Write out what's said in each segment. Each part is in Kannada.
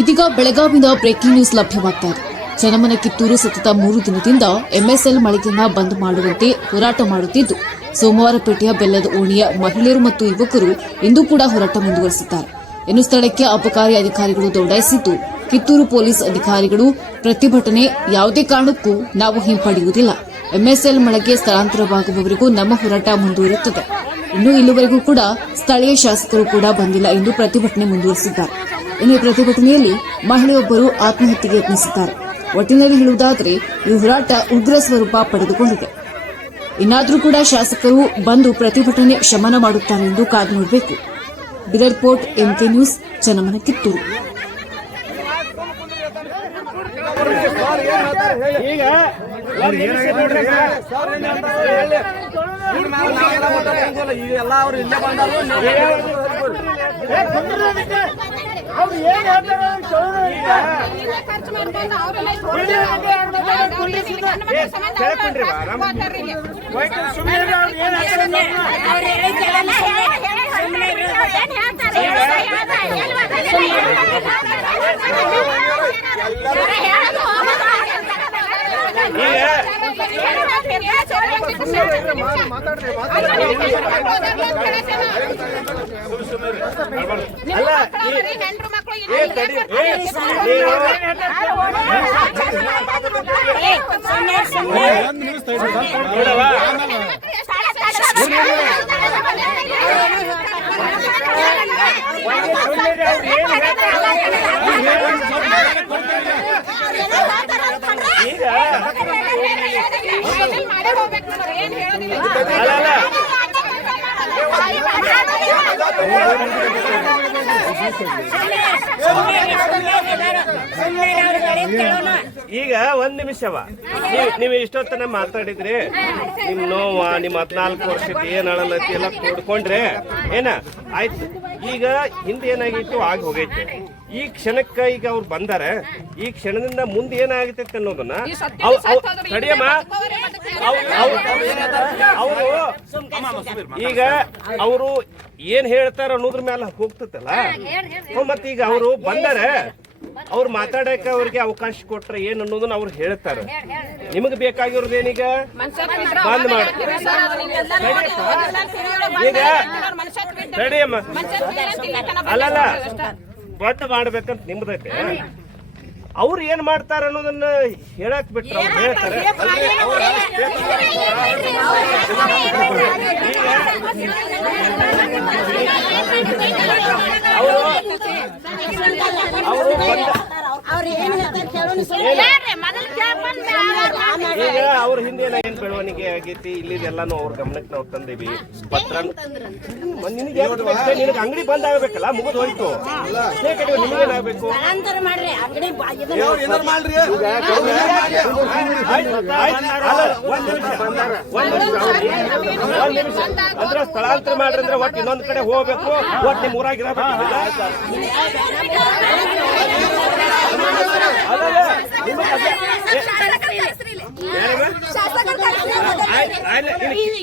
ಇದೀಗ ಬೆಳಗಾವಿನ ಬ್ರೇಕಿಂಗ್ ನ್ಯೂಸ್ ಲಭ್ಯವಾಗ್ತಾ ಇದೆ. ಜನಮನ ಕಿತ್ತೂರು ಸತತ ಮೂರು ದಿನದಿಂದ ಎಂಎಸ್ಎಲ್ ಮಳಿಗೆಯನ್ನ ಬಂದ್ ಮಾಡುವಂತೆ ಹೋರಾಟ ಮಾಡುತ್ತಿದ್ದು ಸೋಮವಾರಪೇಟೆಯ ಬೆಲ್ಲದ ಓಣಿಯ ಮಹಿಳೆಯರು ಮತ್ತು ಯುವಕರು ಇಂದು ಕೂಡ ಹೋರಾಟ ಮುಂದುವರೆಸಿದ್ದಾರೆ. ಇನ್ನು ಸ್ಥಳಕ್ಕೆ ಅಬಕಾರಿ ಅಧಿಕಾರಿಗಳು ದೌಡಾಯಿಸಿದ್ದು, ಕಿತ್ತೂರು ಪೊಲೀಸ್ ಅಧಿಕಾರಿಗಳು ಪ್ರತಿಭಟನೆ ಯಾವುದೇ ಕಾರಣಕ್ಕೂ ನಾವು ಹಿಂಪಡೆಯುವುದಿಲ್ಲ. ಎಂಎಸ್ಎಲ್ ಮಳೆಗೆ ಸ್ಥಳಾಂತರವಾಗುವವರೆಗೂ ನಮ್ಮ ಹೋರಾಟ ಮುಂದುವರಿಯುತ್ತದೆ. ಇನ್ನು ಇಲ್ಲಿವರೆಗೂ ಕೂಡ ಸ್ಥಳೀಯ ಶಾಸಕರು ಕೂಡ ಬಂದಿಲ್ಲ ಎಂದು ಪ್ರತಿಭಟನೆ ಮುಂದುವರೆಸಿದ್ದಾರೆ. ಇನ್ನು ಪ್ರತಿಭಟನೆಯಲ್ಲಿ ಮಹಿಳೆಯೊಬ್ಬರು ಆತ್ಮಹತ್ಯೆಗೆ ಯತ್ನಿಸಿದ್ದಾರೆ ಒಟ್ಟಿನಲ್ಲಿ ಹೇಳುವುದಾದರೆ ಈ ಹೋರಾಟ ಉಗ್ರ ಸ್ವರೂಪ ಪಡೆದುಕೊಂಡಿದೆ. ಇನ್ನಾದರೂ ಕೂಡ ಶಾಸಕರು ಬಂದು ಪ್ರತಿಭಟನೆ ಶಮನ ಮಾಡುತ್ತಾರೆ ಎಂದು ಕಾದು ನೋಡಬೇಕು. ಬಿರರ್ಪೋರ್ಟ್ report MK news Janamana Kittur. ಈಗ ಒಂದ್ ನಿಮಿಷ ನೋಡ್ರಿ ಈಗ ಎಲ್ಲ ಅವ್ರು ಏನ್ ಹೇಳ್ತಾರೆ. ಖರ್ಚು ಮಾಡ್ಕೊಂಡು ಅವ್ರೆಲ್ಲ ಮಾತಾಡ್ರಿ ಹಂಗೆ ಈಗ ಮಾಡೇ ಹೋಗ್ಬೇಕು ಏನ್ ಹೇಳೋದಿಲ್ಲ ಅಲ್ಲ ಅಲ್ಲ ಈಗ ಒಂದ್ ನಿಮಿಷವ ನೀವ್ ಇಷ್ಟೊತ್ತನ ಮಾತಾಡಿದ್ರಿ. ನಿಮ್ ನೋವ ನಿಮ್ ಹದ್ನಾಲ್ಕು ವರ್ಷದ ಏನ್ ಅಂತ ಎಲ್ಲ ಕೊಡ್ಕೊಂಡ್ರೆ ಏನ? ಆಯ್ತು. ಈಗ ಹಿಂದೆ ಏನಾಗಿತ್ತು ಆಗ ಹೋಗೈತೆ. ಈ ಕ್ಷಣಕ್ಕ ಈಗ ಅವ್ರು ಬಂದಾರೆ. ಈ ಕ್ಷಣದಿಂದ ಮುಂದೆ ಏನಾಗತೈತೆ ಅನ್ನೋದನ್ನ ಕಡಿಯಮ್ಮ ತಡಿಯಮ್ಮ. ಈಗ ಅವರು ಏನ್ ಹೇಳ್ತಾರ ಅನ್ನೋದ್ರ ಮೇಲೆ ಹೋಗ್ತತಲ್ಲ? ಮತ್ತೆ ಈಗ ಅವರು ಬಂದಾರೆ. ಅವ್ರು ಮಾತಾಡಕ್ಕೆ ಅವ್ರಿಗೆ ಅವಕಾಶ ಕೊಟ್ರೆ ಏನ್ ಅನ್ನೋದನ್ನ ಅವ್ರು ಹೇಳ್ತಾರೆ. ನಿಮಗ್ ಬೇಕಾಗಿರೋದು ಏನೀಗ? ಬಂದ್ ಮಾಡಿ. ಈಗ ತಡಿಯಮ್ಮ ಅಲ್ಲಲ್ಲ. ಬಂದ್ ಮಾಡ್ಬೇಕಂತ ನಿಮ್ದೈತೆ. ಅವ್ರು ಏನ್ ಮಾಡ್ತಾರ ಅನ್ನೋದನ್ನ ಹೇಳಕ್ ಬಿಟ್ರೆ ಅವ್ರು ಹೇಳ್ತಾರೆ. ಅವರು ಈಗ ಅವ್ರ ಹಿಂದೆ ಏನ್ ಬೆಳವಣಿಗೆ ಆಗೈತಿ ಇಲ್ಲಿ ಎಲ್ಲಾನು ಅವ್ರ ಗಮನಕ್ಕೆ ನಾವು ತಂದೇವಿ ಪತ್ರ ನಿನಗೆ ನಿನಗೆ ಅಂಗಡಿ ಬಂದ್ ಆಗ್ಬೇಕಲ್ಲ ಮುಗಿದ್ ಹೋಯ್ತು ನಿಮಗೇನಾಗಬೇಕು ಅಂದ್ರೆ ಸ್ಥಳಾಂತರ ಮಾಡ್ರಿ ಅಂದ್ರೆ ಒಟ್ಟು ಇನ್ನೊಂದ್ ಕಡೆ ಹೋಗ್ಬೇಕು ಒಟ್ಟು ನಿಮ್ ಊರಾಗಿರಬೇಕು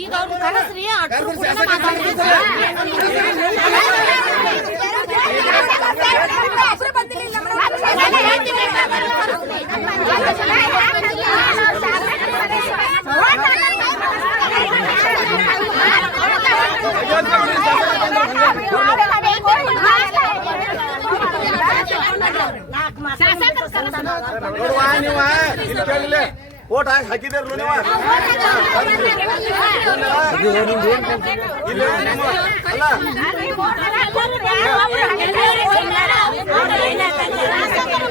ಈಗ ಅವ್ರು ಕರೆಸ್ರಿ ಅಟ್ರು ಕೂಡ ಮಾತಾಡ್ರಿ ನಾಲ್ಕು ಮಾತಾಡ್ತಾರೆ ನೋಡುವ ನೀವ ಇಲ್ಲಿ ಕೇಳಿಲ್ಲ ಓಟ್ ಹಾಕಿ ಹಾಕಿದಾರ ನೀವು ಇಲ್ಲಿ ನಿಮ್ಮ ಅಲ್ಲ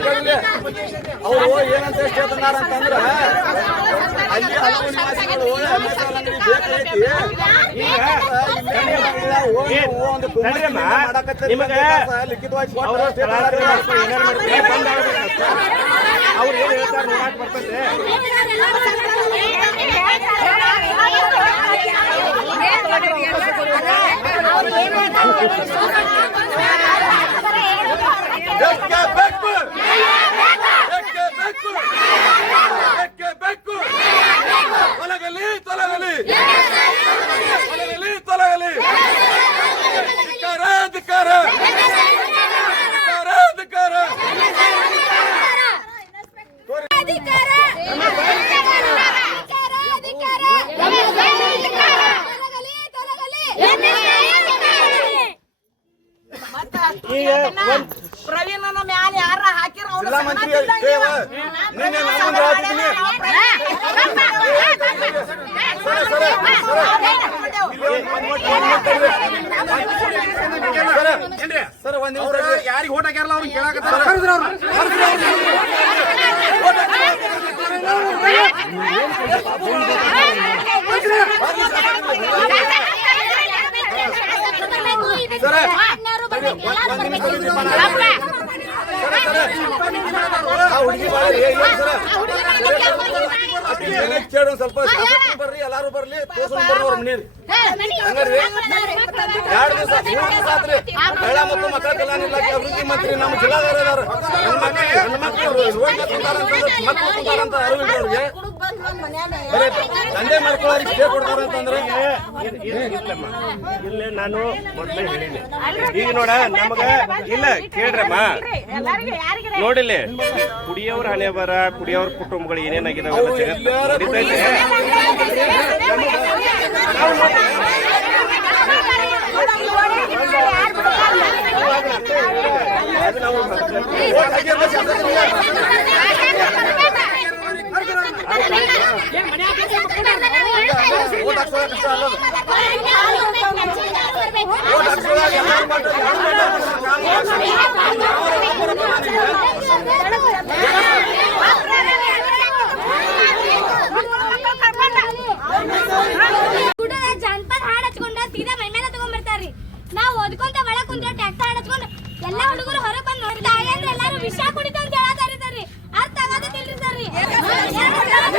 ಕೇಳಿಲ್ಲ ಅವರು ಏನಂತ ಎಷ್ಟು ಹೇಳ್ತಾರ ಅಂತಂದ್ರ ಅಲ್ಲಿ ಹಲವು ನಿವಾಸಿಗಳು ನಿಮಗೆ ಲಿಖಿತವಾಗಿ ಅವರು ಕೊಟ್ಟು ಸ್ಥಳಾಂತರ ಮಾಡ್ಕೊ, ಏನಾರು ಮಾಡ್ಕೊ, ಬಂದ್ ಆಗ್ಬೇಕಷ್ಟೇ. ಅವ್ರು ಏನ್ ಹೇಳ್ತಾರೆ ನಮ್ಮ ಮ್ಯಾಲ ಯಾರ ಹಾಕಿರ ನಿನ್ನೆ ಸರ್ ಒಂದ್ ನಿಮಿಷ ಯಾರಿಗೆ ಓಟ್ ಹಾಕ್ಯಾರಲ್ಲ ಅವ್ರಿಗೆ ಕೇಳಾಕತ್ತಾರ ಕರೆದ್ರಿ ಕೇಳು ಸ್ವಲ್ಪ. ಬರ್ರಿ ಎಲ್ಲಾರು ಬರ್ಲಿ ತೋರ್ಸ್ಕೊಂಡ್ ಬರ್ರಿ ಅವ್ರ ಮನೀರಿ ಹಂಗಾರಿ ಎರಡು ದಿವಸ ಮೂರು ದಿವಸ ಆತ್ರಿ. ಮಹಿಳಾ ಮತ್ತು ಮಕ್ಕಳ ಕಲ್ಯಾಣ ಇಲಾಖೆ ಅಭಿವೃದ್ಧಿ ಮಂತ್ರಿ ನಮ್ಮ ಜಿಲ್ಲಾಧಾರ ಇದಾರ. ಹೆಣ್ಮಕ್ಳು ಹೆಣ್ಮಕ್ಳು ರೋಡ್ ಮಕ್ಳು ಮಕ್ಕಳು ಕುಂತಾರಂತ ಅರಿವಿಲ್ಲ ಅವ್ರಿಗೆ. ಬರೀ ಮಾಡ್ಕೊಳ್ಳೋರಿಗೆ ಕೊಡ್ತಾರಂತಂದ್ರೆ ಇಲ್ಲಮ್ಮ ಇಲ್ಲೇ ನಾನು ಮೊದಲೇ ಹೇಳಿನಿ ಈಗ ನೋಡ ನಮಗ ಇಲ್ಲ ಕೇಳ್ರಮ್ಮ ನೋಡಿಲ್ಲ ಕುಡಿಯವ್ರ ಹಣೆ ಬರ ಕುಡಿಯವ್ರ ಕುಟುಂಬಗಳು ಏನೇನಾಗಿದಾವೆ ನಾವು ಜಾನಪದ ಹಾಡ್ ಹಚ್ಕೊಂಡ ಸೀದಾ ಮೈ ಮೇಲೆ ತಗೊಂಡ್ಬರ್ತಾರ್ರಿ ನಾವ್ ಓದ್ಕೊಂತ ಒಳಗ್ ಕುಂತ್ರ ಟ್ಯಾಕ್ಟರ್ ಹಾಡ್ ಹಚ್ಕೊಂಡ್ ಎಲ್ಲಾ ಹುಡುಗರು ಹೊರಗ್ ಬಂದ್ ನೋಡ್ತಾ ಅಂದ್ರೆ ಎಲ್ಲಾರು ವಿಷ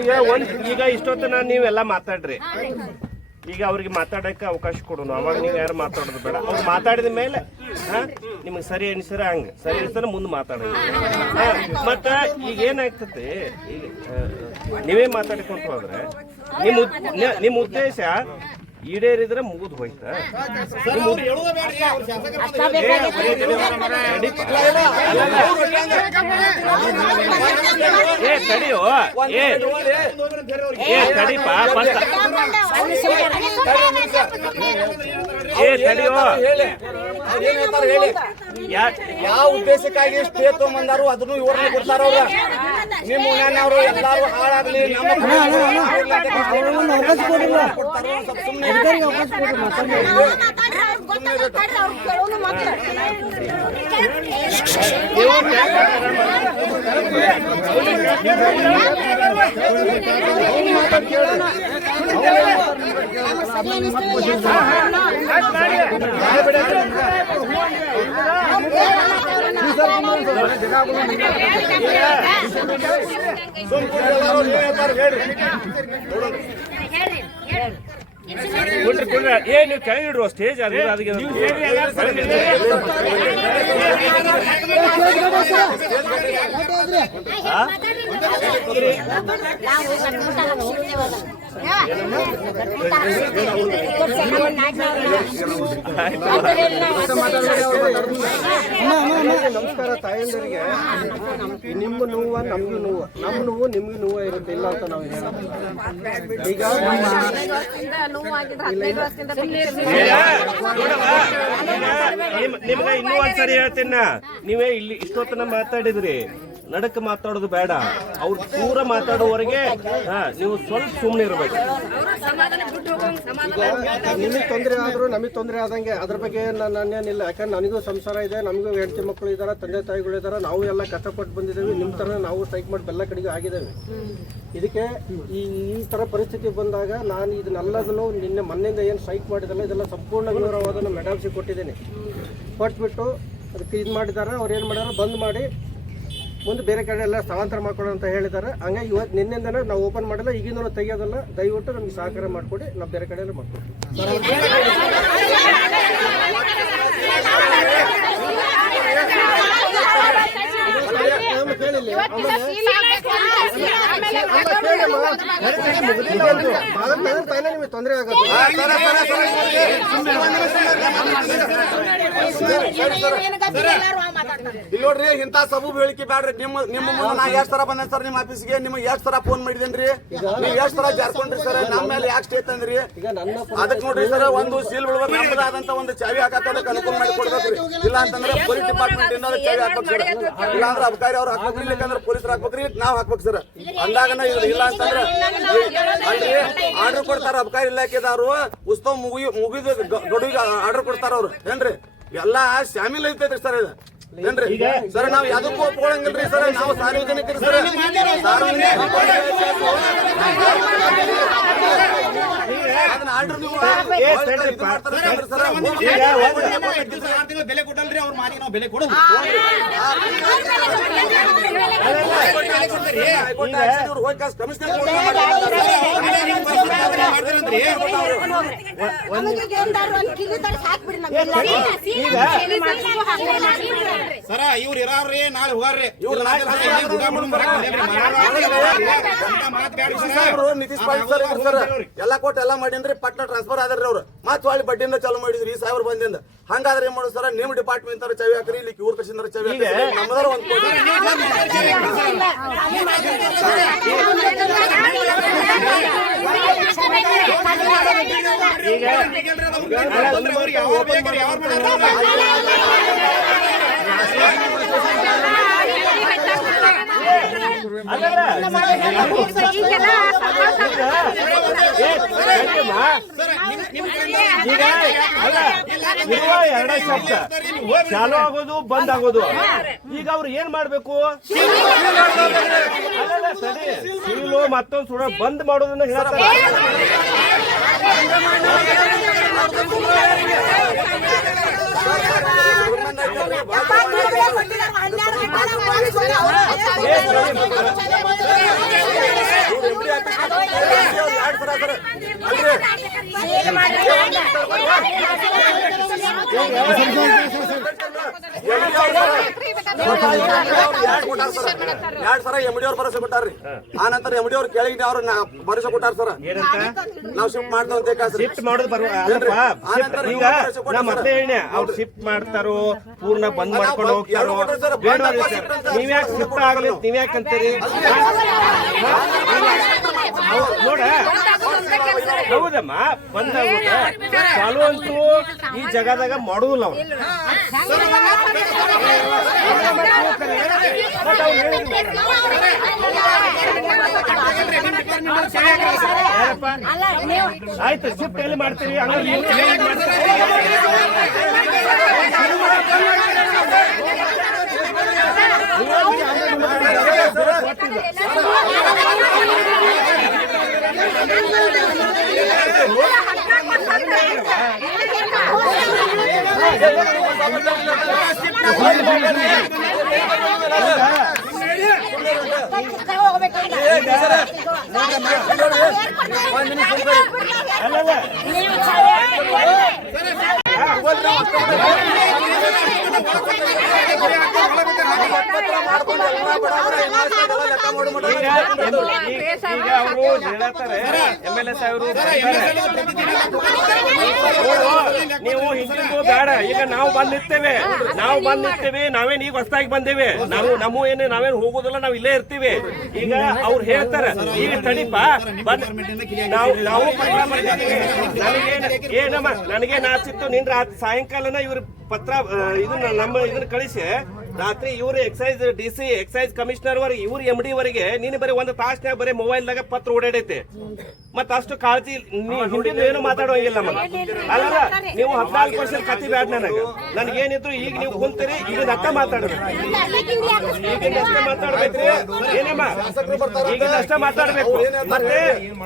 ಈಗ ಒಂದ್ ಈಗ ಇಷ್ಟೊತ್ತನ ನೀವೆಲ್ಲ ಮಾತಾಡ್ರಿ. ಈಗ ಅವ್ರಿಗೆ ಮಾತಾಡಕ್ಕೆ ಅವಕಾಶ ಕೊಡೋಣ. ಅವಾಗ ನೀವು ಯಾರು ಮಾತಾಡೋದು ಬೇಡ. ಅವ್ರು ಮಾತಾಡಿದ ಮೇಲೆ ನಿಮಗೆ ಸರಿ ಅನಿಸಿರ ಹಂಗ. ಸರಿ ಅನಿಸ್ತಾರ ಮುಂದೆ ಮಾತಾಡೋದು ಮತ್ತೆ ಈಗ ಏನಾಗ್ತದೆ? ಈಗ ನೀವೇ ಮಾತಾಡ್ಕೊಂತ ಹೋದ್ರೆ, ನಿಮ್ಮ ನಿಮ್ಮ ಉದ್ದೇಶ ಈಡೇರಿದ್ರೆ ಮುಗಿದು ಹೋಯ್ತಾ ನಿಮ್ಮ ಉದ್- ಏ ತಡಿಯೋ ಏ ಏ ತಡಿಪ ಫಸ್ಟ್ ಏ ತಡಿಯೋ ಹೇಳಿ ಅವ್ರು ಏನ್ ಹೇಳ್ತಾರೆ ಹೇಳಿ ಯಾ ಯಾವ ಉದ್ದೇಶಕ್ಕಾಗಿ ಸ್ಟೇ ತಗೊಂಬಂದಾರು ಅದನ್ನು ಇವ್ರನ್ನ ಕೊಡ್ತಾರ ಅವ್ರ ನಿಮ್ಮ ಉಣ್ಯಾನವ್ರು ಎಲ್ಲರೂ ಹಾಳಾಗ್ಲಿ ಕುಂಡ್ರಿ ಏ ನೀವು ಕೆಳಗೆ ಇಡ್ರು ಸ್ಟೇಜ್ ಅದು ಅದಕ್ಕೆ ಇದು. ನಮಸ್ಕಾರ ತಾಯಂದರಿಗೆ. ನಿಮ್ಮ ನೋವು, ನಮ್ಗೆ ನೋವು. ನಮ್ಮ ನೋವು ನಿಮ್ಗೆ ನೋವು ಇರುತ್ತೆ, ಇಲ್ಲ ಅಂತ ನಾವು ಈಗ ನಿಮ್ಗೆ ಇನ್ನೂ ಒಂದ್ಸರಿ ಹೇಳ್ತೀನಿ ನೀವೇ ಇಲ್ಲಿ ಇಷ್ಟೊತ್ತನ ಮಾತಾಡಿದ್ರಿ. ನಡಕ್ ಮಾತಾಡೋದು ಬೇಡ. ಅವ್ರು ದೂರ ಮಾತಾಡೋವರೆಗೆ ನೀವು ಸ್ವಲ್ಪ ಸುಮ್ಮನೆ ಇರಬೇಕು. ನಿಮಗೆ ತೊಂದರೆ ಆದರೂ ನಮಗೆ ತೊಂದರೆ ಆದಂಗೆ ಅದ್ರ ಬಗ್ಗೆ ನಾನು ನಾನೇನಿಲ್ಲ ಯಾಕಂದ್ರೆ ನನಗೂ ಸಂಸಾರ ಇದೆ, ನಮಗೂ ಹೆಂಡತಿ ಮಕ್ಕಳು ಇದ್ದಾರೆ ತಂದೆ ತಾಯಿಗಳು ನಾವು ಎಲ್ಲ ಕಷ್ಟಪಟ್ಟು ಬಂದಿದ್ದೇವೆ. ನಿಮ್ಮ ಥರ ನಾವು ಸ್ಟ್ರೈಕ್ ಮಾಡಿ ಬೆಲ್ಲ ಕಡೆಗೆ ಆಗಿದ್ದೇವೆ. ಇದಕ್ಕೆ ಈ ಈ ಥರ ಪರಿಸ್ಥಿತಿ ಬಂದಾಗ ನಾನು ಇದನ್ನೆಲ್ಲದನ್ನು ನಿನ್ನೆ ಮನೆಯಿಂದ ಏನು ಸ್ಟ್ರೈಕ್ ಮಾಡಿದಲ್ಲ ಇದೆಲ್ಲ ಸಂಪೂರ್ಣ ವಿವರವಾದನ್ನು ಮೆಡಾಮ್ಸಿ ಕೊಟ್ಟಿದ್ದೀನಿ. ಕೊಟ್ಬಿಟ್ಟು ಅದಕ್ಕೆ ಇದು ಮಾಡಿದ್ದಾರೆ. ಅವ್ರು ಏನು ಮಾಡ್ಯಾರ? ಬಂದ್ ಮಾಡಿ ಮುಂದೆ ಬೇರೆ ಕಡೆ ಎಲ್ಲ ಸ್ಥಳಾಂತರ ಮಾಡ್ಕೊಳ್ಳೋ ಅಂತ ಹೇಳಿದ್ದಾರೆ ಹಂಗಾಗಿ ಇವತ್ತು ನಿನ್ನೆಯಿಂದನೇ ನಾವು ಓಪನ್ ಮಾಡಲ್ಲ ಈಗಿಂದಲೂ ತೆಗಿಯೋದಲ್ಲ ದಯವಿಟ್ಟು ನಮ್ಗೆ ಸಹಕಾರ ಮಾಡಿಕೊಡಿ ನಾವು ಬೇರೆ ಕಡೆ ಎಲ್ಲ ಮಾಡ್ಕೊಡ್ತೀವಿ ನಿಮಗೆ ತೊಂದರೆ ಆಗೋದು ಇಲ್ಲಿ ನೋಡ್ರಿ ಇಂತ ಸಬು ಹೇಳಿಕೆ ಬೇಡ್ರಿ ನಿಮ್ಮ ನಿಮ್ಮ ಮುಂದೆ ನಾ ಎಷ್ಟ್ ತರ ಬಂದೇನ್ ಸರ್ ನಿಮ್ಮ ಆಫೀಸ್ಗೆ. ನಿಮ್ಗೆ ಎಷ್ಟ್ ತರ ಫೋನ್ ಮಾಡಿದೇನ್ರಿ ನೀವ್ ಎಷ್ಟ್ ತರ ಜಾರ್ಕೊಂಡ್ರಿ ಸರ್. ನಮ್ಮ ಮೇಲೆ ಯಾಕೆ ಸ್ಟೇ ತಂದ್ರಿ? ಅದಕ್ಕೆ ನೋಡ್ರಿ ಸರ್ ಒಂದು ಸೀಲ್ ಬಿಡ್ಬೇಕು ನಮ್ಮದಾದಂತ ಒಂದು ಚಾವಿ ಹಾಕಕ್ಕೆ ಅನುಕೂಲ ಮಾಡಿ ಕೊಡ್ಬೇಕ್ರಿ. ಇಲ್ಲ ಅಂತಂದ್ರೆ ಪೊಲೀಸ್ ಡಿಪಾರ್ಟ್ಮೆಂಟ್ ಇಂದ ಚಾವಿ ಹಾಕ್ಬೇಕು ಸರ್. ಇಲ್ಲ ಅಂದ್ರೆ ಅಬಕಾರಿ ಅವ್ರು ಹಾಕ್ಬೇಕ್ರಿ ಇಲ್ಲಕಂದ್ರೆ ಪೊಲೀಸರು ಹಾಕ್ಬೇಕ್ರಿ ನಾವ್ ಹಾಕ್ಬೇಕು ಸರ್. ಅಂದಾಗನ ಇದು ಇಲ್ಲ ಅಂತಂದ್ರೆ ಅಲ್ರಿ ಆರ್ಡರ್ ಕೊಡ್ತಾರ ಅಬಕಾರಿ ಇಲಾಖೆದವರು ಉತ್ಸವ ಮುಗಿ ಮುಗಿದ ಗಡುವಿಗೆ ಆರ್ಡರ್ ಕೊಡ್ತಾರ ಅವ್ರು. ಏನ್ರಿ? ಎಲ್ಲಾ ಶಾಮಿಲ್ ಐತೈತ್ರಿ ಸರ್ ಇದು. ಏನ್ರಿ ಸರ್ ನಾವ್ ಯಾವ್ದಕ್ಕೂ ಒಪ್ಕೊಳಂಗಿಲ್ರಿ ಸರ್ ನಾವು ಸಾರ್ವಜನಿಕರು ಸರ್ ಅದನ್ನ ಆರ್ಡರ್ ನೀವು ಇದು ಮಾಡ್ತಾರ ಸರ್ ಬೆಲೆ ಕೊಟ್ಟಲ್ರಿ ಅವ್ರ ಮಾತಿಗೆ ನಾವು ಬೆಲೆ ಕೊಡೋದು ಸರ ಇವ್ರು ಇರಾವ್ರಿ ನಾಳೆ ಹೋಗ್ರಿ ನಿತೀಶ್ ಪಾಟೀಲ್ ಸರ್ ಸರ್ ಎಲ್ಲಾ ಕೊಟ್ಟು ಎಲ್ಲಾ ಮಾಡಿನ್ರಿ ಪಟ್ನ ಟ್ರಾನ್ಸ್ಫರ್ ಆದ್ರಿ ಅವ್ರು ಮತ್ತೆ ಹೊಳ್ಳಿ ಬಡ್ಡಿಯಿಂದ ಚಾಲು ಮಾಡಿದ್ರಿ ಈ ಸಾಹೇಬ್ರು ಬಂದಿಂದ ಹಂಗಾದ್ರೆ ಏನ್ ಮಾಡೋದು ಸರ್ ನಿಮ್ ಡಿಪಾರ್ಟ್ಮೆಂಟ್ ತರ ಚವಿ ಹಾಕ್ರಿ ಇಲ್ಲಿ ಇವ್ರ ಕಸಿಂದ್ರ ಚವಿ ಹಾಕ್ರಿ ನಮ್ಮದಾರ ಒಂದ್ ಕೋಟಿ ಯಾವ ಬೇಕ್ರಿ ಯಾವ ಎರಡೇ ಚಾಲು ಆಗೋದು ಬಂದ್ ಆಗೋದು ಈಗ ಅವ್ರು ಏನ್ ಮಾಡ್ಬೇಕು ಸರಿ ಸೀಲು ಮತ್ತೊಂದು ಸುಡ ಬಂದ್ ಮಾಡೋದನ್ನ ಹೇಳ್ತಾರೆ? ಮಾಡಿ ಎರಡ್ ಸರ ಎಮ್ಡಿ ಅವ್ರ ಭರವಸೆ ಕೊಟ್ಟಾರ್ರಿ ಆ ನಂತರ ಎಮ್ಡಿ ಅವ್ರು ಅವ್ರ ಕೆಳಗಿನ ನಾ- ಭರವಸೆ ಕೊಟ್ಟಾರ ಸರ್ ನಾವು ಶಿಫ್ಟ್ ಮಾಡ್ದಂತೆ ಶಿಫ್ಟ್ ಮಾಡೋದು ಈಗ ನಾ ಮತ್ತೆ ಅವ್ರು ಶಿಫ್ಟ್ ಮಾಡ್ತಾರೋ. ಪೂರ್ಣ ಬಂದ್ ಮಾಡ್ಕೊಂಡು ಹೋಗ್ತಾರೋ ನೀವ್ಯಾಕೆ ಶಿಫ್ಟ್ ಆಗಲಿ ನೀವ್ಯಾಕೆ ಅಂತೀರಿ ನೋಡ ಹೌದಮ್ಮ ಬಂದ ಚಾಲು ಅಂತೂ ಈ ಜಗದಾಗ ಮಾಡುದಿಲ್ಲ ಅವ್ರು ಆಯ್ತು ಶಿಫ್ಟ್ ಎಲ್ಲಿ ಮಾಡ್ತೀರಿ ಹಂಗಾರೆ ஏய் நீ என்ன பண்ணுறே? என்னங்க? நீ சாயே. சரி சரி. ನೀವು ಹಿಂದಿಂದು ಬೇಡ ಈಗ ನಾವು ಬಂದಿರ್ತೇವೆ ನಾವು ಬಂದ್ ನಾವೇನು ನಾವೇನ್ ಈಗ ಹೊಸದಾಗಿ ಬಂದೇವೆ ನಾವು ನಮ್ಮ ಏನೇ ನಾವೇನ್ ಹೋಗೋದಿಲ್ಲ ನಾವು ಇಲ್ಲೇ ಇರ್ತೀವಿ ಈಗ ಅವ್ರು ಹೇಳ್ತಾರೆ ಈಗ ತಡಿಪ ನಾವು ನಾವು ಏನಮ್ಮ? ನನಗೇನ್ ಆಚಿತ್ತು? ನಿನ್ ಸಾಯಂಕಾಲನ ಇವ್ರ ಪತ್ರ ಇದನ್ನ ನಮ್ಮ ಇದನ್ನ ಕಳಿಸಿ ರಾತ್ರಿ ಇವ್ರು excise D C excise commissioner ವರೆಗೆ ಇವ್ರು ಎಂ ಡಿ ವರೆಗೆ ನೀನು ಬರೀ ಒಂದು ತಾಸ್ನ್ಯಾಗ ಬರೀ ಮೊಬೈಲ್ದಾಗ ಪತ್ರ ಓಡಾಡೈತೆ. ಮತ್ತ ಅಷ್ಟು ಕಾಳಜಿ ನೀ ಹಿಂದಿನ ಏನು ಮಾತಾಡೋಂಗಿಲ್ಲ ಅಲ್ಲ ನೀವು ಹದಿನಾಲ್ಕು ವರ್ಷದ ಕತಿ ಬ್ಯಾಡ ನನಗೆ. ನನಗೇನಿದ್ರು ಈಗ ನೀವು ಕುಂತೀರಿ ಈಗ ಅಕ್ಕ ಮಾತಾಡಬೇಕು. ಈಗ ಅಷ್ಟ ಮಾತಾಡ್ಬೇಕ್ರಿ. ಏನಮ್ಮ? ಈಗ ಅಷ್ಟೇ ಮಾತಾಡ್ಬೇಕು. ಮತ್ತೆ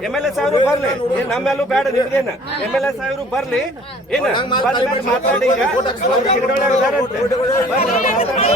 ಎಂ ಎಲ್ ಎ ಸಾಹೇಬ್ರು ಬರ್ಲಿ. ಏನ್ ನಮ್ಮೆಲ್ಲೂ ಬೇಡ ನಿಮ್ದೇನ? ಎಂ ಎಲ್ ಎ ಸಾಹೇಬ್ರು ಬರ್ಲಿ. ಏನ? ಮಾತಾಡಿ ಈಗ. ಅವ್ರು